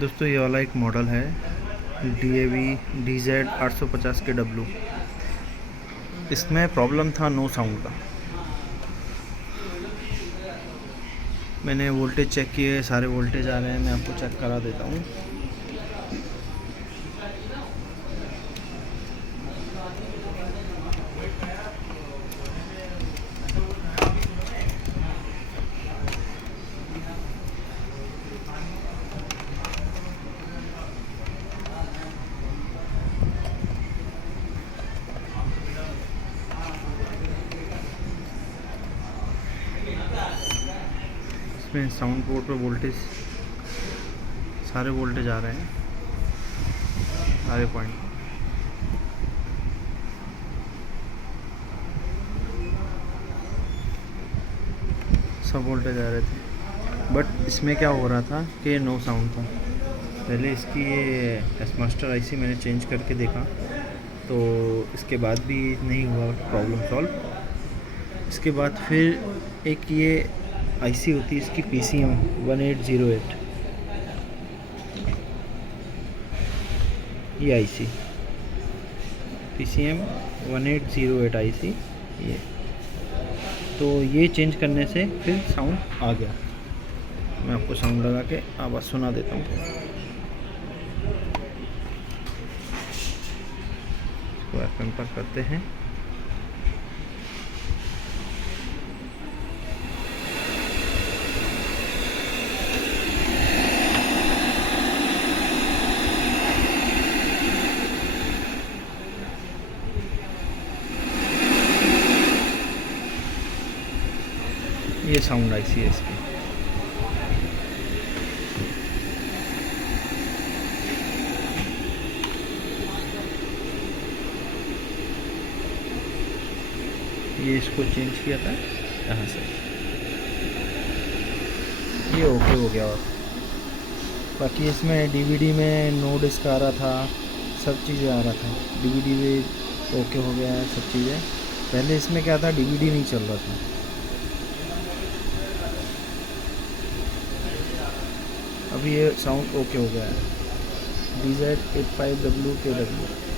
दोस्तों ये वाला एक मॉडल है DAV DZ 850 के W। इसमें प्रॉब्लम था नो साउंड का। मैंने वोल्टेज चेक किए, सारे वोल्टेज आ रहे हैं। मैं आपको चेक करा देता हूँ। इसमें साउंड बोर्ड पे वोल्टेज, सारे वोल्टेज आ रहे हैं, सारे पॉइंट। सब वोल्टेज आ रहे थे, बट इसमें क्या हो रहा था कि नो साउंड था। पहले इसकी ये एस मास्टर IC मैंने चेंज करके देखा, तो इसके बाद भी नहीं हुआ प्रॉब्लम सॉल्व। इसके बाद फिर एक ये IC होती है इसकी PCM 1808, ये IC PCM 1808 IC ये, तो ये चेंज करने से फिर साउंड आ गया। मैं आपको साउंड लगा के आवाज़ सुना देता हूँ। इसको FM पर करते हैं। ये साउंड IC है इसकी। ये इसको चेंज किया था यहाँ से, ये ओके हो गया। और बाकी इसमें DVD में नो डिस्क आ रहा था, सब चीज़ें आ रहा था। DVD भी ओके हो गया है, सब चीज़ें। पहले इसमें क्या था, DVD नहीं चल रहा था। अभी ये साउंड ओके हो गया है। DZ 85W KW।